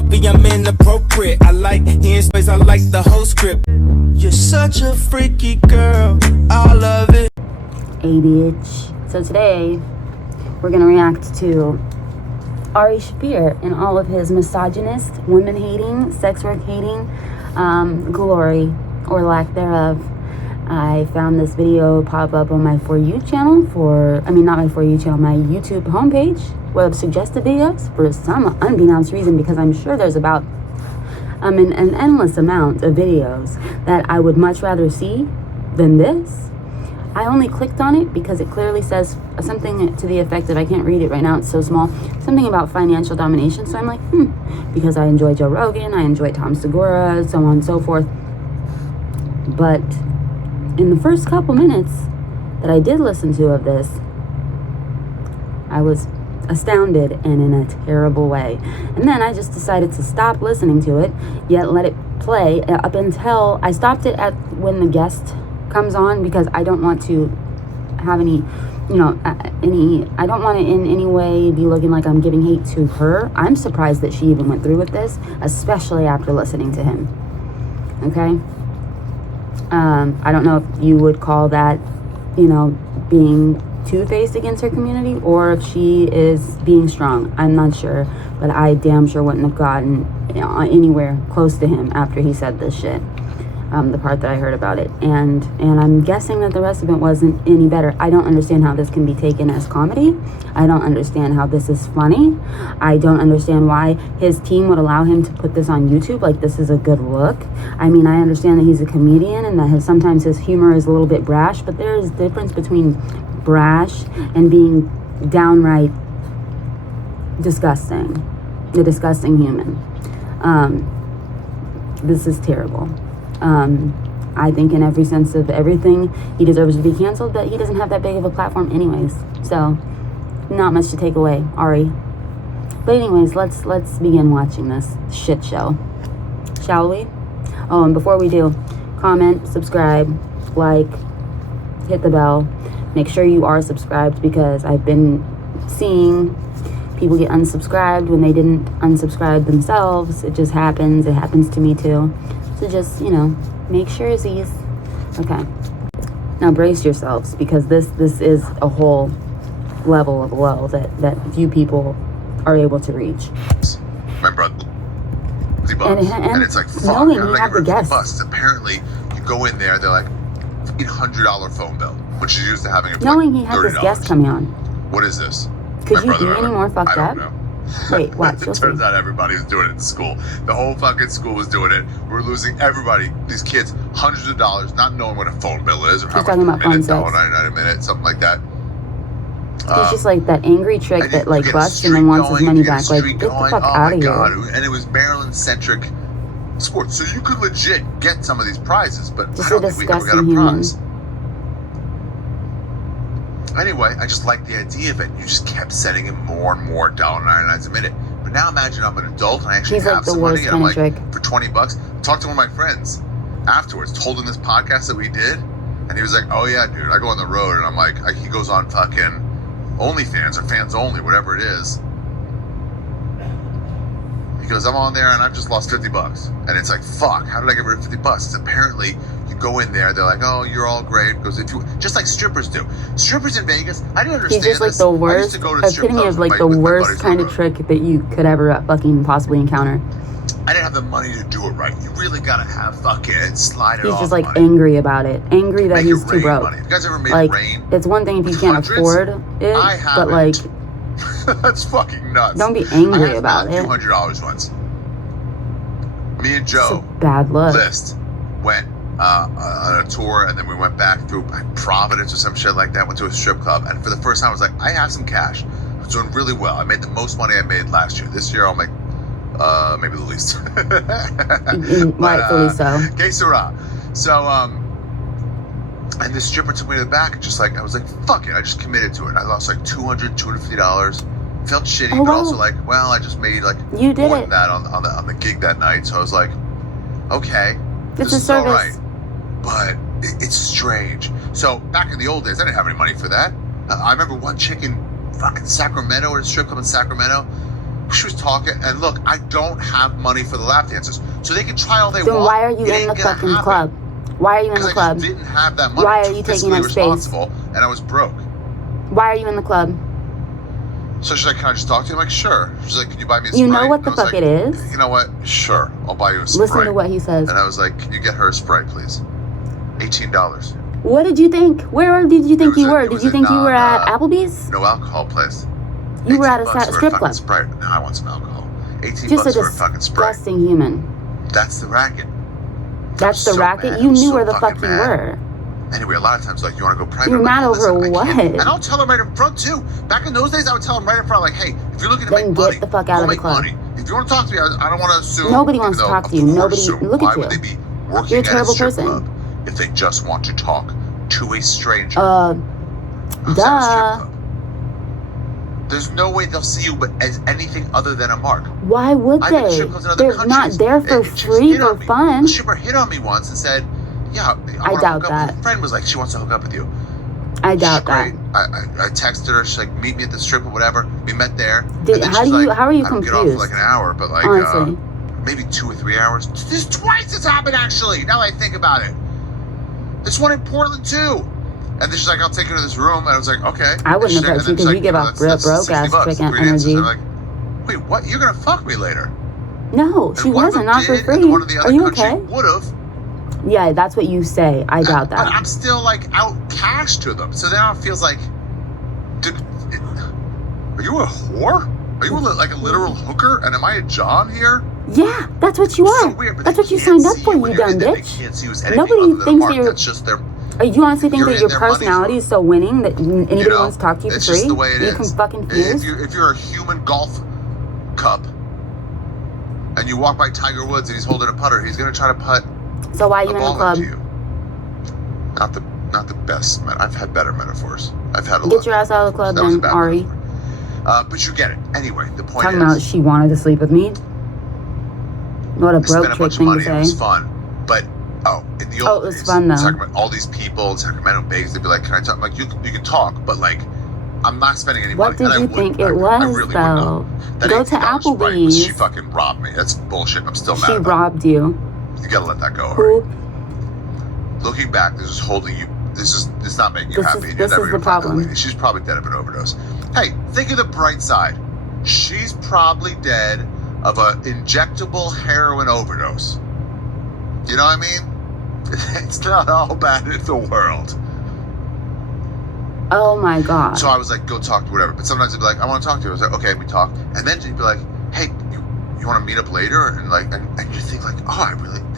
puppy, I'm inappropriate. I like hearing space, I like the whole script. You're such a freaky girl, I love it. ADH. So today, we're gonna react to Ari Shaffir and all of his misogynist, women-hating, sex work-hating glory or lack thereof. I found this video pop up on my For You channel not my For You channel, my YouTube homepage with suggested videos for some unbeknownst reason, because I'm sure there's about an endless amount of videos that I would much rather see than this. I only clicked on it because it clearly says something to the effect of, I can't read it right now, it's so small, something about financial domination. So I'm like, because I enjoy Joe Rogan, I enjoy Tom Segura, so on and so forth. But in the first couple minutes that I did listen to of this, I was astounded and in a terrible way. And then I just decided to stop listening to it, yet let it play up until I stopped it at when the guest comes on, because I don't want to have I don't want to in any way be looking like I'm giving hate to her. I'm surprised that she even went through with this, especially after listening to him. Okay? I don't know if you would call that, being two-faced against her community, or if she is being strong. I'm not sure, but I damn sure wouldn't have gotten anywhere close to him after he said this shit. The part that I heard about it, and I'm guessing that the rest of it wasn't any better. I don't understand how this can be taken as comedy. I don't understand how this is funny. I don't understand why his team would allow him to put this on YouTube. Like, this is a good look. I mean, I understand that he's a comedian and that sometimes his humor is a little bit brash, but there is a difference between brash and being downright disgusting. A disgusting human. This is terrible. I think in every sense of everything, he deserves to be canceled, but he doesn't have that big of a platform anyways. So, not much to take away, Ari. But anyways, let's begin watching this shit show. Shall we? Oh, and before we do, comment, subscribe, like, hit the bell. Make sure you are subscribed, because I've been seeing people get unsubscribed when they didn't unsubscribe themselves. It just happens. It happens to me too. So just, make sure Z's. Okay. Now brace yourselves, because this is a whole level of low that few people are able to reach. My brother, and it's like, fuck, knowing how he did I had get the guests. bus? Apparently, you go in there, they're like $800 phone bill, which is used to having a knowing he had this guest coming on. What is this? Could you be any more fucked up? I don't know. Wait, watch. It turns out everybody was doing it in school. The whole fucking school was doing it. We're losing everybody, these kids, hundreds of dollars, not knowing what a phone bill is or how much per minute, $1.99 a minute, something like that. He's just like that angry trick that like busts and then wants his money back. Like, get the fuck out of here. And it was Maryland-centric sports, so you could legit get some of these prizes, but just I don't think we ever got a prize. Anyway, I just like the idea of it. You just kept sending him more and more $1.99 a minute. But now imagine I'm an adult and I actually have some money, and I'm like, for $20, talk to one of my friends afterwards, told him this podcast that we did, and he was like, oh yeah, dude, I go on the road, and I'm like, he goes on fucking OnlyFans or Fans Only, whatever it is. He goes, I'm on there and I've just lost $50. And it's like, fuck, how did I get rid of $50? It's apparently you go in there, they're like, oh, you're all great. Because if you, just like strippers do. Strippers in Vegas, I didn't understand. He's just like the worst, epitome of like the worst kind of trick that you could ever fucking possibly encounter. I didn't have the money to do it right. You really gotta have fucking slide it off. He's just like money. Angry about it. Angry that he's too broke. Money. You guys ever made like, it rain? It's one thing if you can't afford it, but like, that's fucking nuts. Don't be angry about it. $200 once. Me and Joe, bad luck. went on a tour, and then we went back through Providence or some shit like that. Went to a strip club, and for the first time, I was like, I have some cash. I was doing really well. I made the most money I made last year. This year, I'll make maybe the least. Rightfully so. Que sera. So, and this stripper took me to the back, and just like, I was like, fuck it. I just committed to it. I lost like $250. Felt shitty, but also like, well, I just made like more than that on the gig that night. So I was like, okay, it's a service. All right. But it's strange. So back in the old days, I didn't have any money for that. I remember one chick in fucking Sacramento, or a strip club in Sacramento. She was talking, and look, I don't have money for the lap dances, so they can try all they want. Then why are you in the fucking club? Why are you in the club? I just didn't have that money. Why are you taking up space? And I was broke. Why are you in the club? So she's like, can I just talk to you? I'm like, sure. She's like, can you buy me a Sprite? You know what the fuck it is? You know what? Sure. I'll buy you a Sprite. Listen to what he says. And I was like, can you get her a Sprite, please? $18. What did you think? Where did you think you were? Did you think you were at Applebee's? No alcohol place. You were at a strip club. Sprite. Now I want some alcohol. $18 Just for a fucking Sprite. Disgusting human. That's the racket. That's the racket? You knew where the fuck you were. Anyway, a lot of times, like, you want to go private. You're mad over what? And I'll tell them right in front, too. Back in those days, I would tell them right in front, like, hey, if you're looking to make money, then get the fuck out of the club. Money. If you want to talk to me, I don't want to assume. Nobody wants to talk to you. Nobody, look at you. Why would they be working You're a terrible person. Club if they just want to talk to a stranger? Duh. There's no way they'll see you but as anything other than a mark. Why would they? They're not there for free for fun. A stripper hit on me once and said, yeah, I doubt that. My friend was like, she wants to hook up with you. I doubt that. I texted her. She's like, meet me at the strip or whatever. We met there. How are you confused? Get off for like an hour, but like honestly, maybe 2 or 3 hours. This twice has happened actually. Now that I think about it, this one in Portland too. And then she's like, I'll take you to this room. And I was like, okay. I wouldn't have hurt you because you give off real broke ass chicken energy. I'm like, wait, what? You're gonna fuck me later? No, she wasn't. Not for free. Are you okay? Would have. Yeah, that's what you say. I doubt that. But I'm still like out cash to them. So now it feels like, are you a whore? Are you like a literal hooker? And am I a John here? Yeah, that's what you are. So weird, that's what you signed up for, you dumb bitch. Nobody thinks that you're. That's just their. You honestly think that your personality is so winning that anybody wants to talk to you for free? It's just the way it is. You can fucking fuse? If you're a human golf cup and you walk by Tiger Woods and he's holding a putter, he's gonna try to putt. So why are you in the club? Not the best. I've had better metaphors. I've had a lot. Get your ass out of the club then, Ari. But you get it. Anyway, the point Talking about she wanted to sleep with me. What a broke chick thing to say. It was fun, but in the old days, it was fun though. Talking about all these people in Sacramento, Vegas, they'd be like, "Can I talk?" I'm like, you can talk, but like, I'm not spending any money. What did you think it was though? Go to Applebee's. She fucking robbed me. That's bullshit. I'm still mad. She robbed you. You gotta let that go. Who? Looking back, this is holding you. It's not making you happy. This is the problem. She's probably dead of an overdose. Hey, think of the bright side. She's probably dead of an injectable heroin overdose. You know what I mean? It's not all bad in the world. Oh my God. So I was like, go talk to whatever. But sometimes they'd be like, I want to talk to you. I was like, okay, we talk. And then she'd be like, hey, you want to meet up later? And like, and you think like, oh,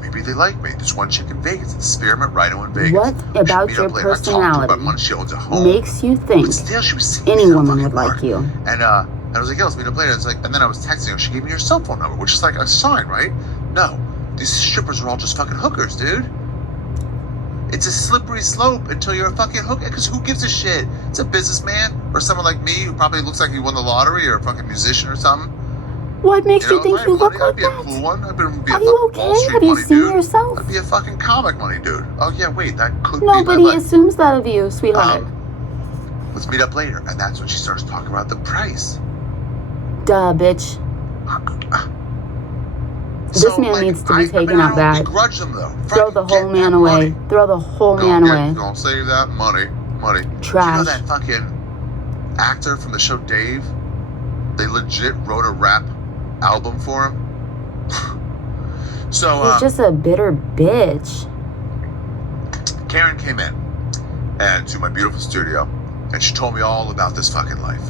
maybe they like me. This one chick in Vegas, it's Spearmint Rhino in Vegas. What about your personality makes you think any woman would like you? And I was like, yeah, let's meet up later. It's like, and then I was texting her. She gave me her cell phone number, which is like a sign, right? No, these strippers are all just fucking hookers, dude. It's a slippery slope until you're a fucking hooker. Because who gives a shit? It's a businessman or someone like me who probably looks like he won the lottery or a fucking musician or something. What makes you think you look like that? I'd be a cool one. Are you okay? Have you seen yourself? I'd be a fucking comic money dude. Oh yeah, wait, that could be. Nobody assumes that of you, sweetheart. Let's meet up later. And that's when she starts talking about the price. Duh, bitch. This man needs to be taken out bad. Begrudge them, though. Throw the whole man away. Throw the whole man away. Don't save that money. Trash. You know that fucking actor from the show Dave? They legit wrote a rap album for him. So he's just a bitter bitch. Karen came in and to my beautiful studio, and she told me all about this fucking life.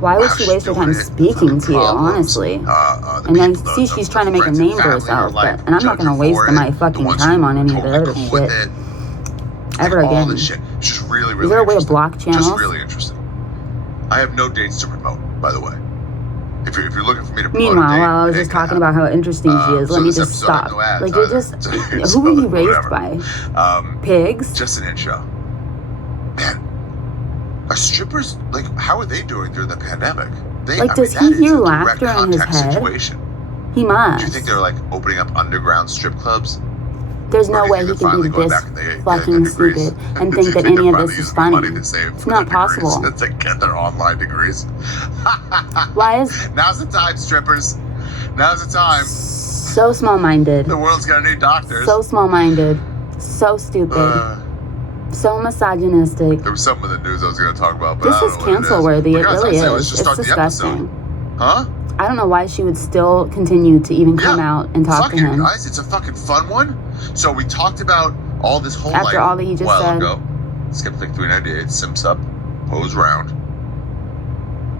Why would she waste her time speaking to you, honestly? And then see, she's trying to make a name for herself, and I'm not going to waste my fucking time on any of the other shit. Ever again. All this shit. She's really, really. Is there a way to block channels? Just really interesting. I have no dates to promote, by the way. If you're looking for me to promote Meanwhile, while I was just talking about how interesting she is, let me just stop. Like, you're just, who were you raised by? Pigs? Just an intro. Man, are strippers, like, how are they doing during the pandemic? Does he hear laughter in his head? Situation. He must. Do you think they're, like, opening up underground strip clubs? There's no way he can be this fucking stupid and think that any of this is funny. It's not possible. To get their online degrees. Why is... Now's the time, strippers. Now's the time. So small-minded. The world's gonna need doctors. So small-minded. So stupid. So misogynistic. There was something in the news I was gonna talk about, but this is cancel-worthy. It really is. It's disgusting. Huh? I don't know why she would still continue to even come out and talk to him. Guys, it's a fucking fun one. So we talked about all this whole after all that he just said. Ago. Skeptic 398, Sims up, pose round.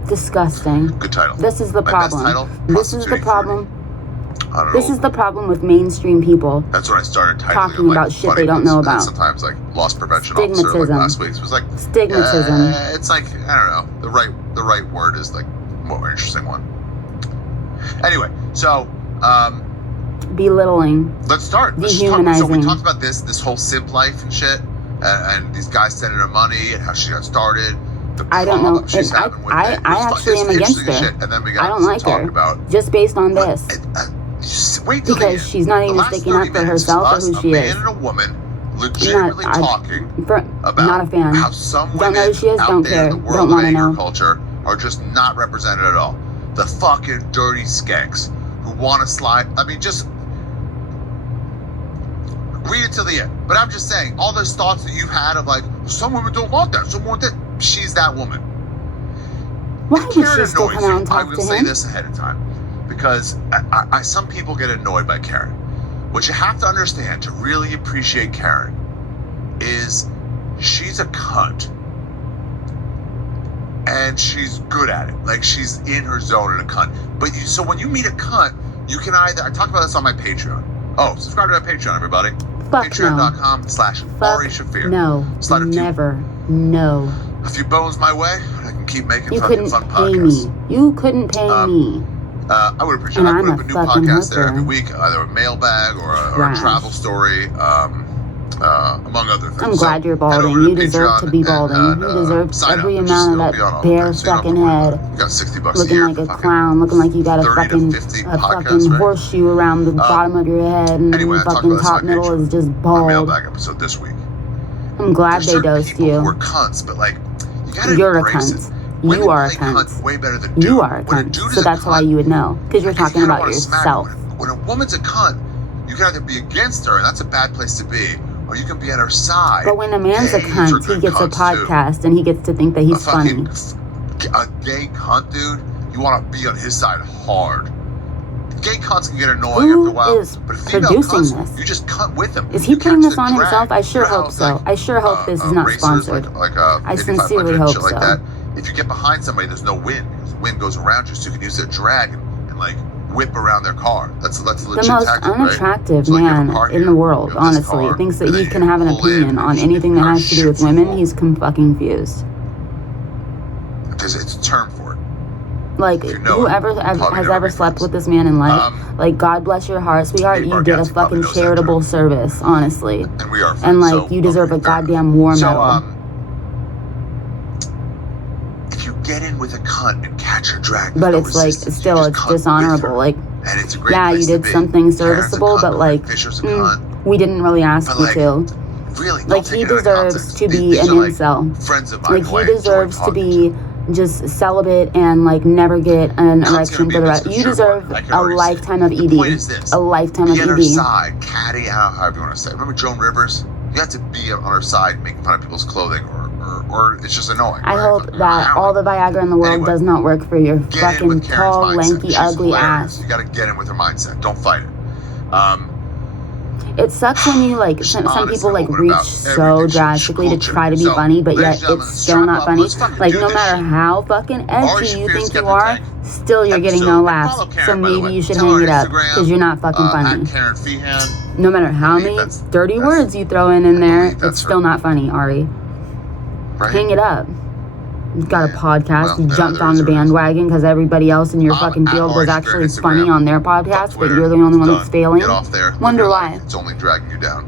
Disgusting. Good title. This is the problem. Best title, this is the problem. I don't know. This is the problem with mainstream people. That's when I started talking about shit they don't know about. Sometimes like loss prevention officer, like last week's was like stigmatism. It's like I don't know. The right word is like more interesting one. Anyway, so belittling. Let's start. Dehumanizing. So we talked about this whole simp life and shit, and these guys sending her money and how she got started. I don't know. I actually am against her. Shit. And then we got I don't like talk her about, just based on this. Wait till because she's not even sticking up for herself or who she is. A man and a woman legitimately talking about not a fan. How some don't know who she is. Don't care. In the world don't want to know. Culture are just not represented at all. The fucking dirty skanks who want to slide. I mean, just read it to the end. But I'm just saying, all those thoughts that you've had of like, some women don't want that, some want that. She's that woman. Why would she still come out and talk to him? I will say this ahead of time, because some people get annoyed by Karen. What you have to understand to really appreciate Karen is she's a cunt. And she's good at it. Like, she's in her zone and a cunt. But so when you meet a cunt, you can either... I talk about this on my Patreon. Oh, subscribe to my Patreon, everybody. Patreon.com/Ari Shaffir. No. Never. No. A few bones my way, I can keep making you fucking fun podcasts. You couldn't pay me. I would appreciate it. I put up a new podcast there every week, either a mailbag or a travel story. Among other things. I'm glad you're balding. You deserve to be balding. You deserve every amount of that bare fucking head. You got $60 looking like a clown, looking like you got a fucking horseshoe around the bottom of your head, and the fucking top middle is just bald. Mailbag episode this week. I'm glad they dosed you. We're cunts, but like, you're a cunt. You are a cunt. Way better than you are a cunt. So that's why you would know, because you're talking about yourself. When a woman's a cunt, you can either be against her, and that's a bad place to be, or you can be at her side. But when a man's a cunt, he gets a podcast and he gets to think that he's funny. A gay cunt, dude, you want to be on his side hard. Gay cunts can get annoying after a while. Who is producing this? You just cunt with him. Is he putting this on himself? I sure hope so. I sure hope this is not sponsored. I sincerely hope so. Like that. If you get behind somebody, there's no wind. Because the wind goes around you, so you can use it to drag and like whip around their car. That's a legit the most tactic, unattractive right? man in the world, honestly, thinks that he can have an opinion on anything that has to do with women. He's fucking confused. Because it's a term for it. Like, whoever has ever slept with this man in life, like, God bless your heart, sweetheart, you did a fucking charitable service, honestly. And we are friends, and like, you deserve a goddamn war medal. If you get in with a cunt and catch her drag, but it's like, still, it's dishonorable. Like, and it's a great yeah, you did something serviceable, but like, we didn't really ask you to. Really, like, he deserves to be an incel. Friends of mine, like, he deserves to be just celibate and like never get an erection for the rest. You deserve a lifetime of ED. A lifetime of ED. Be on her side, catty, however you want to say. Remember Joan Rivers? You have to be on her side making fun of people's clothing, or it's just annoying. I hope that all the Viagra in the world does not work for your fucking tall, lanky, ugly ass. You gotta get in with her mindset. Don't fight it. It sucks when you like some people like reach so drastically to try to be funny, but yet it's still not funny. Like, no matter how fucking edgy you think you are, still you're getting no laughs. So maybe you should hang it up, because you're not fucking funny. No matter how many dirty words you throw in there, it's still not funny, Ari. Hang it up. You got a podcast, you jumped on the bandwagon because everybody else in your fucking field was actually funny on their podcast, but you're the only one that's failing. Get off there. Wonder why. It's only dragging you down.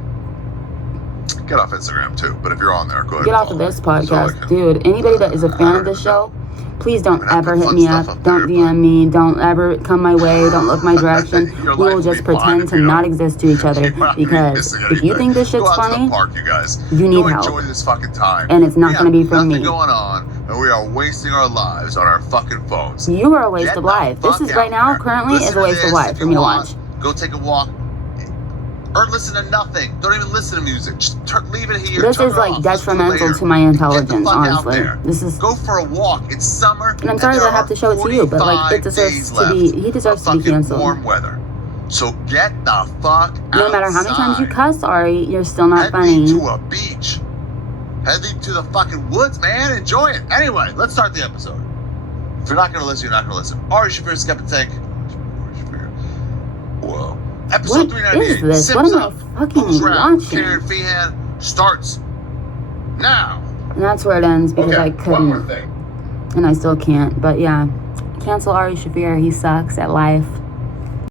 Get off Instagram too, but if you're on there, go ahead. Get off of this podcast, dude. Anybody that is a fan of this show, Please don't ever hit me up. Don't DM me. Don't ever come my way. Don't look my direction. We will just pretend to not exist to each other. Because if you think this shit's funny, you need help. Enjoy this fucking time. And it's not going to be from me. Nothing going on, and we are wasting our lives on our fucking phones. You are a waste of life. This is right now, currently, is a waste of life for me to watch. Go take a walk. Or listen to nothing. Don't even listen to music. Just leave it here. This is like detrimental to my intelligence, honestly. This is. Go for a walk. It's summer. And I'm sorry that I have to show it to you, but like it deserves to be. He deserves to be canceled. Warm weather. So get the fuck outside. No matter how many times you cuss, Ari, you're still not funny. Heading to a beach. Heading to the fucking woods, man. Enjoy it. Anyway, let's start the episode. If you're not gonna listen, you're not gonna listen. Ari Shaffir, Skeptic Tank. Whoa. Episode 398. What is this? What am I fucking watching? Karen Feehan starts now. And that's where it ends because I couldn't. One more thing. And I still can't. But yeah, cancel Ari Shaffir. He sucks at life.